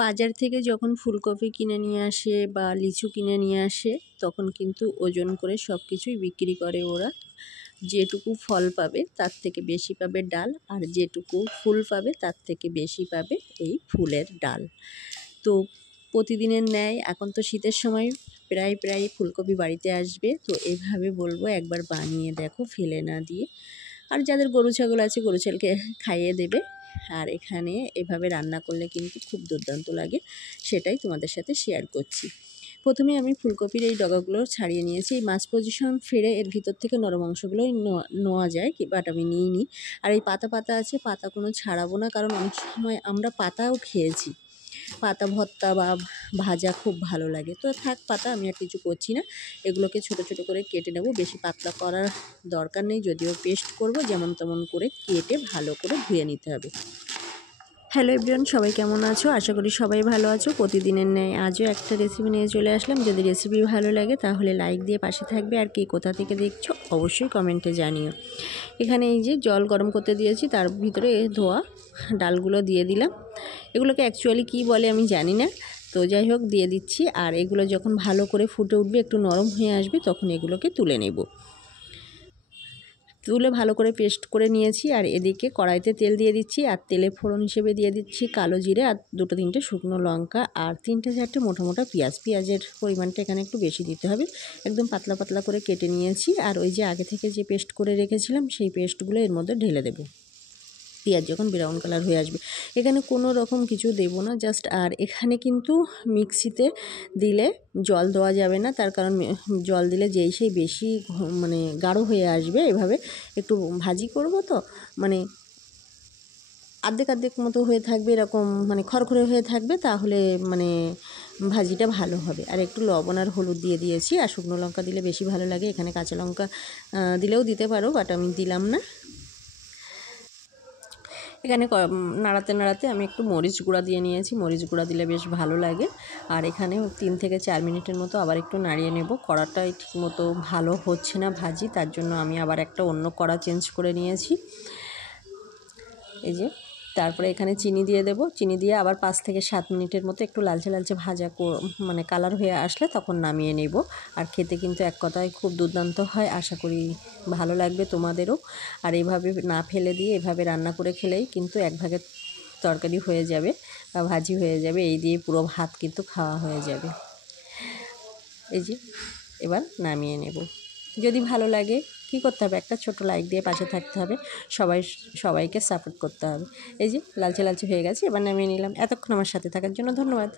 বাজার থেকে যখন ফুলকপি কিনে নিয়ে আসে বা লিচু কিনে নিয়ে আসে তখন কিন্তু ওজন করে সব কিছুই বিক্রি করে ওরা। যেটুকু ফল পাবে তার থেকে বেশি পাবে ডাল, আর যেটুকু ফুল পাবে তার থেকে বেশি পাবে এই ফুলের ডাল। তো প্রতিদিনের ন্যায় এখন তো শীতের সময় প্রায় ফুলকপি বাড়িতে আসবে, তো এভাবে বলবো একবার বানিয়ে দেখো ফেলে না দিয়ে। আর যাদের গরু ছাগল আছে গরু ছাগলকে খাইয়ে দেবে। আর এখানে এভাবে রান্না করলে কিন্তু খুব দুর্দান্ত লাগে, সেটাই তোমাদের সাথে শেয়ার করছি। প্রথমে আমি ফুলকপির এই ডগাগুলো ছাড়িয়ে নিয়েছি। এই মাছ পজিশন ফিরে এর ভিতর থেকে নরম অংশগুলোই নেওয়া যায়, বাট আমি নিইনি। আর এই পাতা পাতা আছে, পাতা কোনো ছাড়াবো না, কারণ অনেক সময় আমরা পাতাও খেয়েছি। পাতা ভর্তা বা ভাজা খুব ভালো লাগে। তো থাক পাতা, আমি আর কিছু করছি না। এগুলোকে ছোট ছোট করে কেটে নেব, বেশি পাতলা করার দরকার নেই, যদিও পেস্ট করব। যেমন তেমন করে কেটে ভালো করে ধুয়ে নিতে হবে। হ্যালো এভরিওয়ান, সবাই কেমন আছো? আশা করি সবাই ভালো আছো। প্রতিদিনের ন্যায় আজও একটা রেসিপি নিয়ে চলে আসলাম। যদি রেসিপি ভালো লাগে তাহলে লাইক দিয়ে পাশে থাকবে, আর কে কোথা থেকে দেখছো অবশ্যই কমেন্টে জানিও। এখানে এই যে জল গরম করতে দিয়েছি, তার ভিতরে ধোয়া ডালগুলো দিয়ে দিলাম। এগুলোকে অ্যাকচুয়ালি কী বলে আমি জানি না, তো যাই হোক দিয়ে দিচ্ছি। আর এগুলো যখন ভালো করে ফুটে উঠবে, একটু নরম হয়ে আসবে, তখন এগুলোকে তুলে নেব। তুলে ভালো করে পেস্ট করে নিয়েছি। আর এদিকে কড়াইতে তেল দিয়ে দিচ্ছি, আর তেলে ফোড়ন হিসেবে দিয়ে দিচ্ছি কালো জিরে, আর দুটো তিনটে শুকনো লঙ্কা, আর তিনটে চারটে মোটা মোটা পেঁয়াজ। পেঁয়াজের পরিমাণটা এখানে একটু বেশি দিতে হবে। একদম পাতলা পাতলা করে কেটে নিয়েছি। আর ওই যে আগে থেকে যে পেস্ট করে রেখেছিলাম সেই পেস্টগুলো এর মধ্যে ঢেলে দেবো। পেঁয়াজ যখন ব্রাউন কালার হয়ে আসবে, এখানে কোনো রকম কিছু দেবো না, জাস্ট। আর এখানে কিন্তু মিক্সিতে দিলে জল দেওয়া যাবে না, তার কারণ জল দিলে যেই সেই বেশি মানে গাঢ় হয়ে আসবে। এভাবে একটু ভাজি করব, তো মানে আর্ধেক মতো হয়ে থাকবে, এরকম মানে খড়খড়ে হয়ে থাকবে, তাহলে মানে ভাজিটা ভালো হবে। আর একটু লবণ আর হলুদ দিয়ে দিয়েছি। আর শুকনো লঙ্কা দিলে বেশি ভালো লাগে, এখানে কাঁচা লঙ্কা দিলেও দিতে পারো, বাট আমি দিলাম না। এখানে নাড়াতে নাড়াতে আমি একটু মরিচ গুঁড়া দিয়ে নিয়েছি, মরিচ গুঁড়া দিলে বেশ ভালো লাগে। আর এখানে 3 থেকে 4 মিনিটের মতো আবার একটু নাড়িয়ে নেব। কড়াটাই ঠিকমতো ভালো হচ্ছে না ভাজি, তার জন্য আমি আবার একটা অন্য কড়া চেঞ্জ করে নিয়েছি। এই যে তারপরে এখানে চিনি দিয়ে দেব। চিনি দিয়ে আবার 5 থেকে 7 মিনিটের মতো একটু লালচে লালচে ভাজা মানে কালার হয়ে আসলে তখন নামিয়ে নেব। আর খেতে কিন্তু এক কথায় খুব দুর্দান্ত হয়, আশা করি ভালো লাগবে তোমাদেরও। আর এইভাবে না ফেলে দিয়ে এভাবে রান্না করে খেলেই কিন্তু এক ভাগের তরকারি হয়ে যাবে বা ভাজি হয়ে যাবে, এই দিয়ে পুরো ভাত কিন্তু খাওয়া হয়ে যাবে। এই যে এবার নামিয়ে নেব। যদি ভালো লাগে কী করতে হবে, একটা ছোট লাইক দিয়ে পাশে থাকতে হবে, সবাইকে সাপোর্ট করতে হবে। এই যে লালচে লালচে হয়ে গেছে, এবার নামিয়ে নিলাম। এতক্ষণ আমার সাথে থাকার জন্য ধন্যবাদ।